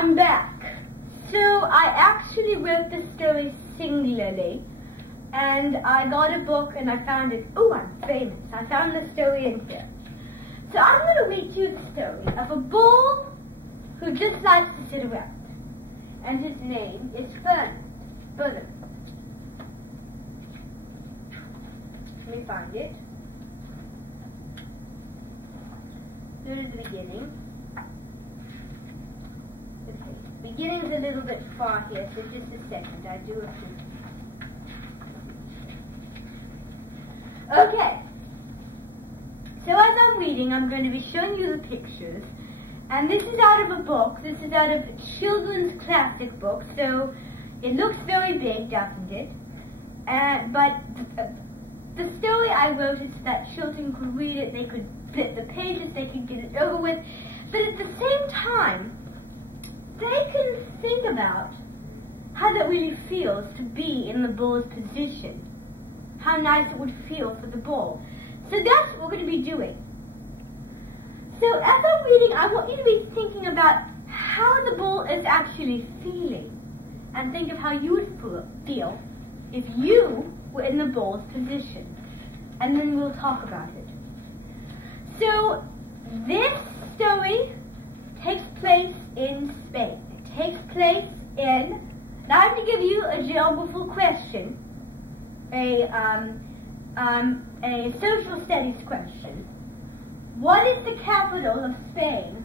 I'm back. So I actually wrote the story singularly, and I got a book and I found it. Oh, I'm famous. I found the story in here. So I'm going to read you the story of a bull who just likes to sit around. And his name is Bernard. Let me find it. Go to the beginning. Okay, beginning's a little bit far here, so just a second. I do a few. Okay. So as I'm reading, I'm going to be showing you the pictures. And this is out of a book. This is out of a children's classic book. So it looks very big, doesn't it? But the story I wrote is that children could read it, they could flip the pages, they could get it over with. But at the same time, they can think about how that really feels to be in the bull's position. How nice it would feel for the bull. So that's what we're going to be doing. So as I'm reading, I want you to be thinking about how the bull is actually feeling. And think of how you would feel if you were in the bull's position. And then we'll talk about it. So this story takes place in Spain. It takes place in, now I have to give you a geographical question, a social studies question. What is the capital of Spain?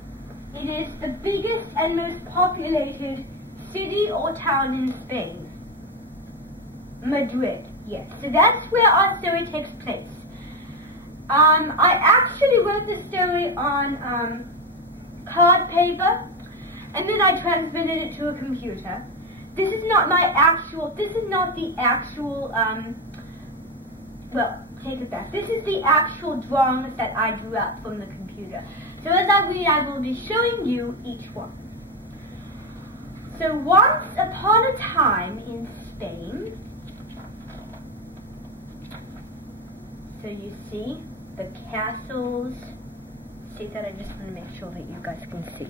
It is the biggest and most populated city or town in Spain. Madrid, yes. So that's where our story takes place. I actually wrote the story on card paper, and then I transmitted it to a computer. This is not the actual, well, take it back. This is the actual drawings that I drew up from the computer. So as I read, I will be showing you each one. So once upon a time in Spain, so you see the castles. See that? I just want to make sure that you guys can see.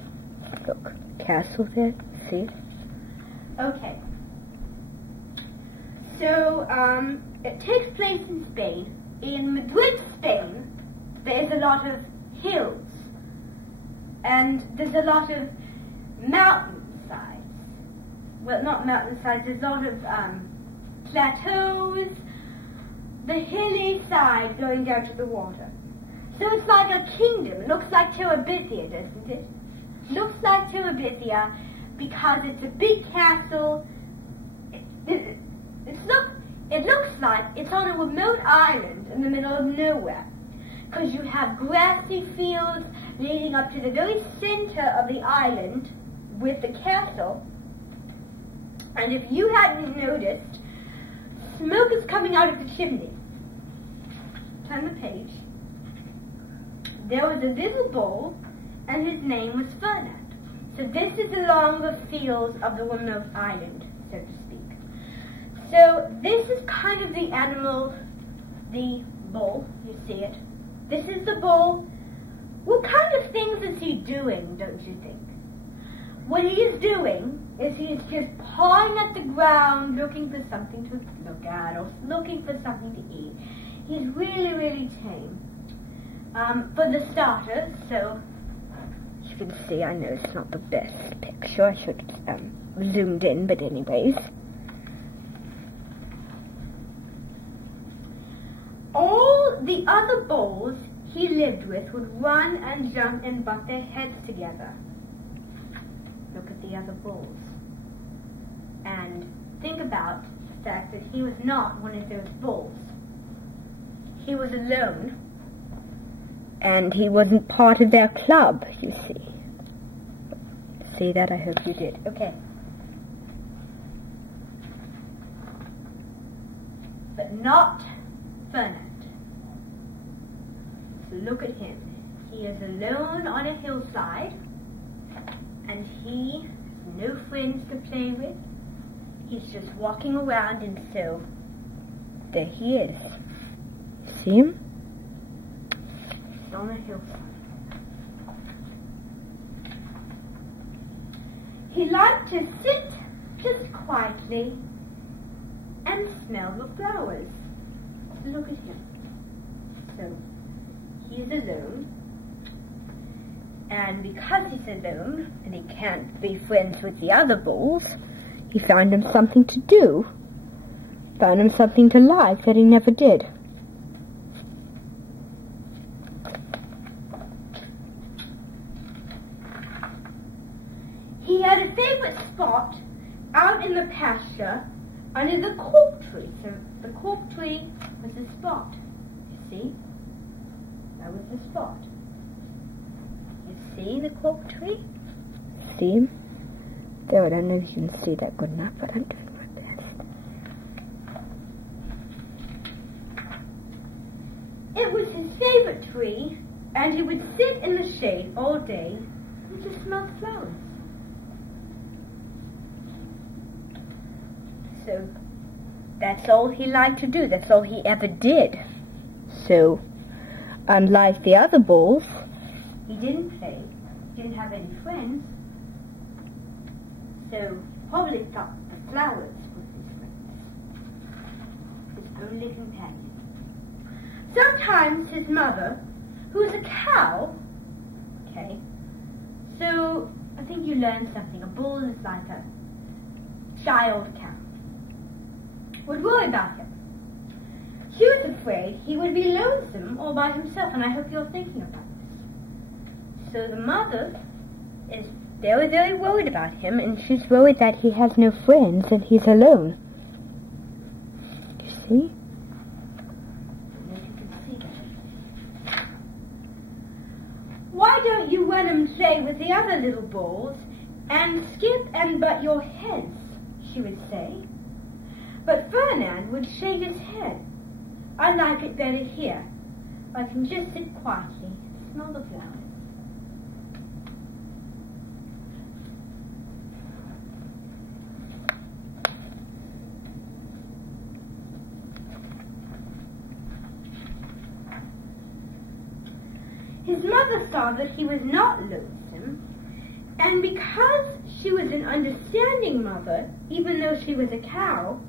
Look, castle there. See? Okay. So it takes place in Spain. In Madrid, Spain, there's a lot of hills, and there's a lot of mountainsides. Well, not mountainsides. There's a lot of plateaus. The hilly side going down to the water. So it's like a kingdom. It looks like Terabithia, doesn't it? Looks like Terabithia because it's a big castle. It looks like it's on a remote island in the middle of nowhere. Because you have grassy fields leading up to the very center of the island with the castle. And if you hadn't noticed, smoke is coming out of the chimney. Turn the page. There was a little bull, and his name was Fernand. So this is along the fields of the remote island, so to speak. So this is kind of the animal, the bull, you see it. This is the bull. What kind of things is he doing, don't you think? What he is doing is he is just pawing at the ground, looking for something to look at, or looking for something to eat. He's really, really tame. For the starters, so as you can see, I know it's not the best picture. I should have zoomed in, but anyways. All the other bulls he lived with would run and jump and butt their heads together. Look at the other bulls. And think about the fact that he was not one of those bulls. He was alone. And he wasn't part of their club, you see. See that? I hope you did. Okay. But not Fernand. So look at him. He is alone on a hillside, and he has no friends to play with. He's just walking around, and so there he is. See him? On a hillside. he liked to sit just quietly and smell the flowers. Look at him. So, he's alone. And because he's alone, and he can't be friends with the other bulls, he found him something to do. Found him something to like that he never did. He had a favorite spot out in the pasture under the cork tree. So the cork tree was the spot. You see? That was the spot. You see the cork tree? See him? There, I don't know if you can see that good enough, but I'm doing my best. It was his favorite tree, and he would sit in the shade all day and just smell the flowers. So that's all he liked to do. That's all he ever did. So, unlike the other bulls, he didn't play, didn't have any friends, so probably thought the flowers were his friends, his only companion. Sometimes his mother, who's a cow, okay, so I think you learned something. A bull is like a child cow. Would worry about him. She was afraid he would be lonesome all by himself, and I hope you're thinking about this. So the mother is very, very worried about him, and she's worried that he has no friends and he's alone. You see? I don't know if you can see that. Why don't you run and play with the other little bulls and skip and butt your heads, she would say. But Ferdinand would shake his head. I like it better here. I can just sit quietly and smell the flowers. His mother saw that he was not lonesome, and because she was an understanding mother, even though she was a cow,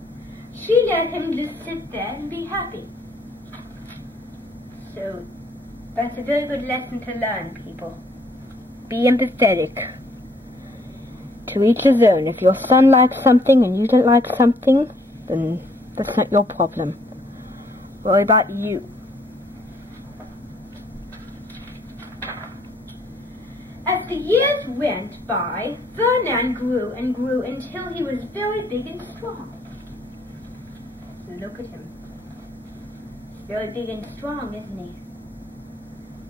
she let him just sit there and be happy. So, that's a very good lesson to learn, people. Be empathetic. To each his own. If your son likes something and you don't like something, then that's not your problem. Worry about you. As the years went by, Ferdinand grew and grew until he was very big and strong. Look at him. He's very big and strong, isn't he?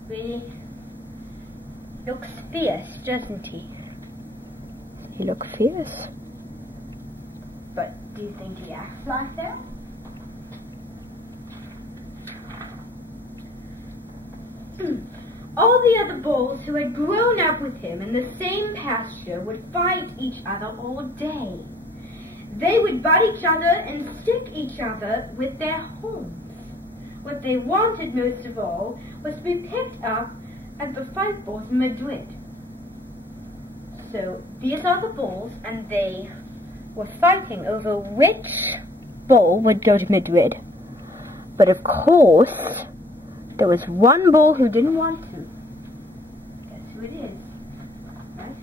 Really looks fierce, doesn't he? He looks fierce. But do you think he acts like that? All the other bulls who had grown up with him in the same pasture would fight each other all day. They would butt each other and stick each other with their horns. What they wanted most of all was to be picked up at the fight balls in Madrid. So these are the bulls, and they were fighting over which bull would go to Madrid. But of course, there was one bull who didn't want to. Guess who it is, right?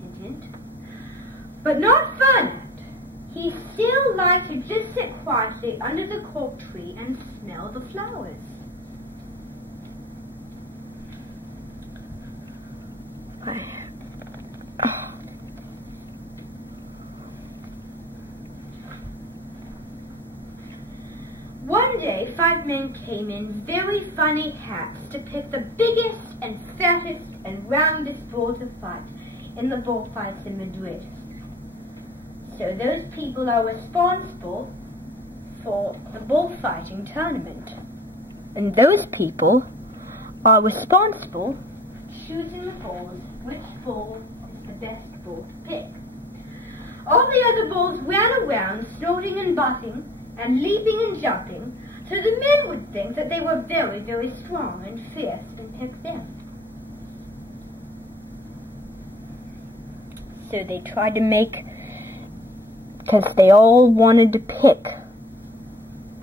Hint, hint. But not Ferdinand. He still liked to just sit quietly under the cork tree and smell the flowers. One day, 5 men came in very funny hats to pick the biggest and fattest and roundest bull to fight in the bullfights in Madrid. So those people are responsible for the bullfighting tournament. And those people are responsible for choosing the bulls, which bull is the best bull to pick. All the other bulls ran around, snorting and butting, and leaping and jumping, so the men would think that they were very, very strong and fierce and pick them. So they tried to because they all wanted to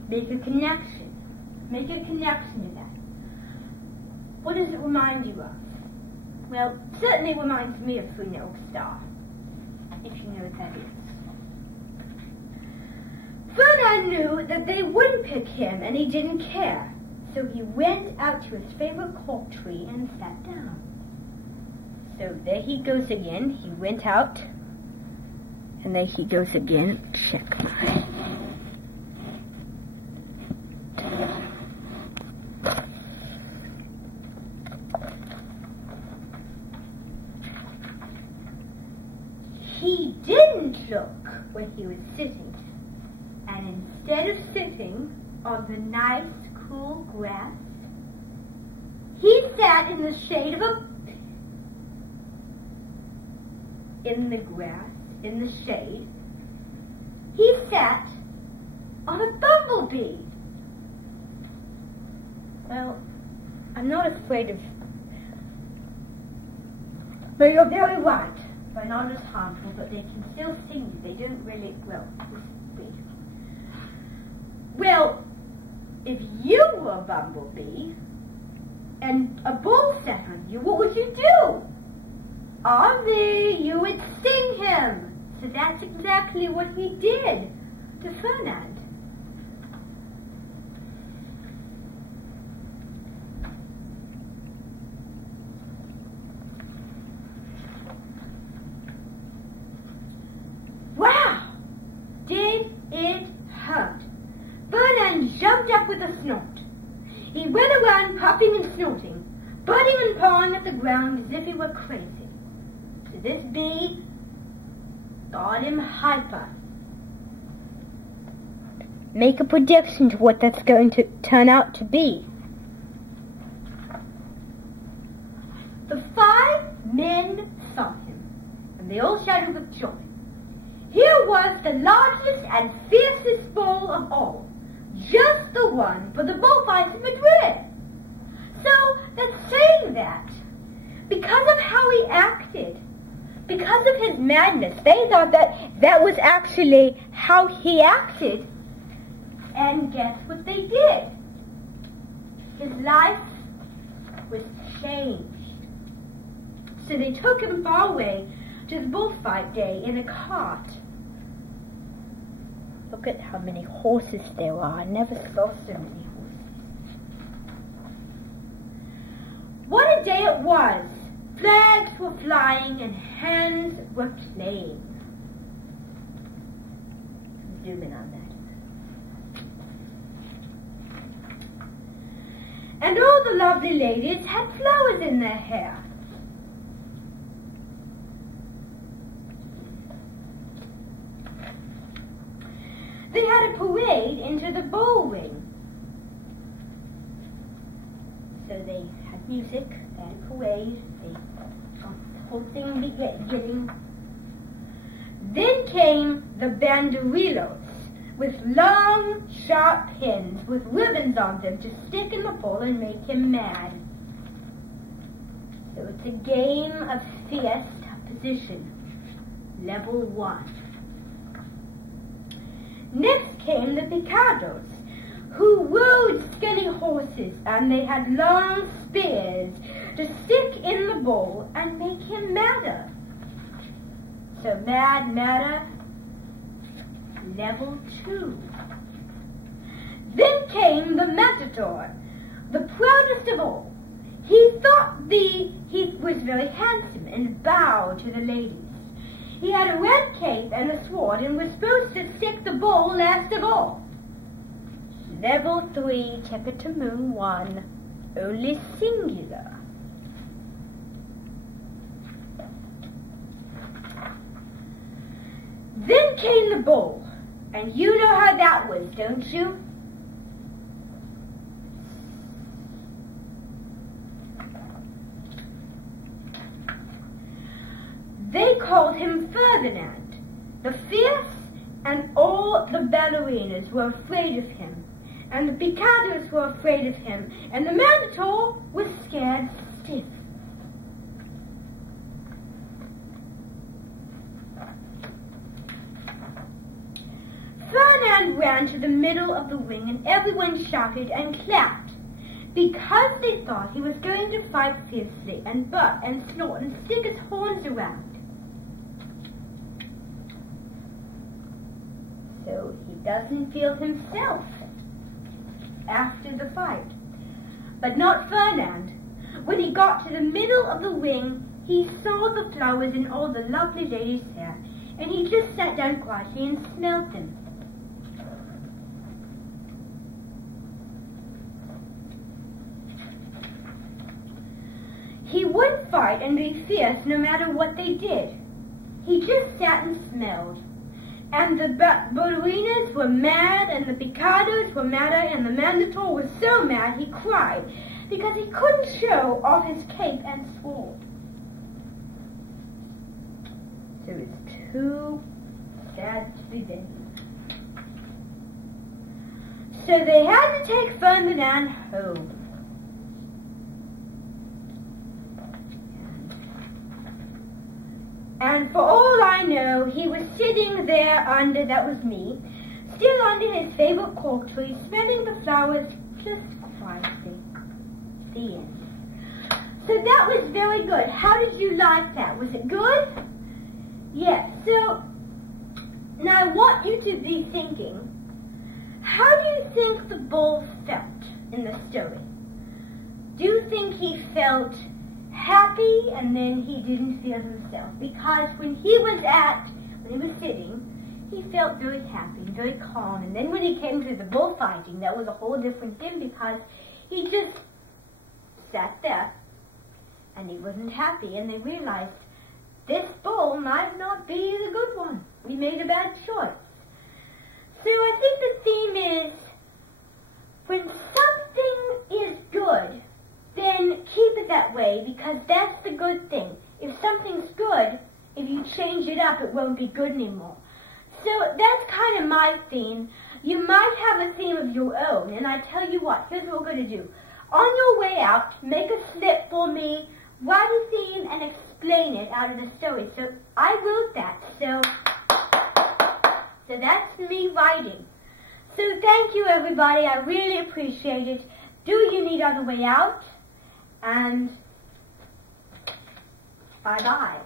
make a connection. Make a connection to that. What does it remind you of? Well, it certainly reminds me of Three Oak Star, if you know what that is. Ferdinand knew that they wouldn't pick him, and he didn't care. So he went out to his favorite cork tree and sat down. So there he goes again. He went out, and there he goes again. Check my... He didn't look where he was sitting, and instead of sitting on the nice, cool grass, he sat in the shade of in the shade, he sat on a bumblebee. Well, I'm not afraid of... But you're very right. They're not as harmful, but they can still sting you. They don't really... Well, if you were a bumblebee and a bull sat on you, what would you do? Obviously, you would sting him. So that's exactly what he did to Ferdinand. Wow! Did it hurt? Ferdinand jumped up with a snort. He went around puffing and snorting, butting and pawing at the ground as if he were crazy. So this bee got him hyper. Make a prediction to what that's going to turn out to be. The 5 men saw him, and they all shouted with joy. Here was the largest and fiercest bull of all, just the one for the bullfights in Madrid. So that's saying that because of how he acted, because of his madness, they thought that was actually how he acted. And guess what they did? His life was changed. So they took him far away to the bullfight day in a cart. Look at how many horses there are. I never saw so many horses. What a day it was! Flags were flying and hands were playing. Zoom in on that. And all the lovely ladies had flowers in their hair. They had a parade into the ballroom. So they had music, they had a parade, they got the whole thing beginning. Then came the banderillos with long, sharp pins with ribbons on them to stick in the bull and make him mad. So it's a game of fierce opposition, level 1. Next came the picados, who rode skinny horses, and they had long spears to stick in the bull and make him madder. So madder, level 2. Then came the matador, the proudest of all. He thought he was very handsome and bowed to the ladies. He had a red cape and a sword and was supposed to stick the bull last of all. Level 3, ticket to moon 1, only singular. Then came the bull, and you know how that was, don't you? They called him Ferdinand the Fierce, and all the ballerinas were afraid of him, and the picados were afraid of him, and the matador was scared stiff. ran to the middle of the ring, and everyone shouted and clapped, because they thought he was going to fight fiercely and butt and snort and stick his horns around. So he doesn't feel himself after the fight. But not Ferdinand. When he got to the middle of the ring, he saw the flowers in all the lovely ladies' hair, and he just sat down quietly and smelled them. He wouldn't fight and be fierce no matter what they did. He just sat and smelled. And the ballerinas were mad, and the picados were madder, and the Mandatoor was so mad he cried, because he couldn't show off his cape and sword. So it's too sad to be dead. So they had to take Ferdinand home. And for all I know, he was sitting there under, that was me, still under his favorite cork tree, smelling the flowers just quietly. The end. So that was very good. How did you like that? Was it good? Yes. So now I want you to be thinking, how do you think the bull felt in the story? Do you think he felt happy and then he didn't feel himself? Because when he was sitting, he felt very happy and very calm. And then when he came to the bullfighting, that was a whole different thing, because he just sat there and he wasn't happy. And they realized this bull might not be the good one. We made a bad choice. So I think the theme is, when something is good, then keep it that way, because that's the good thing. If something's good, if you change it up, it won't be good anymore. So that's kind of my theme. You might have a theme of your own, and I tell you what, here's what we're going to do. On your way out, make a slip for me, write a theme, and explain it out of the story. So I wrote that, so that's me writing. So thank you, everybody. I really appreciate it. Do you need other way out? And bye-bye.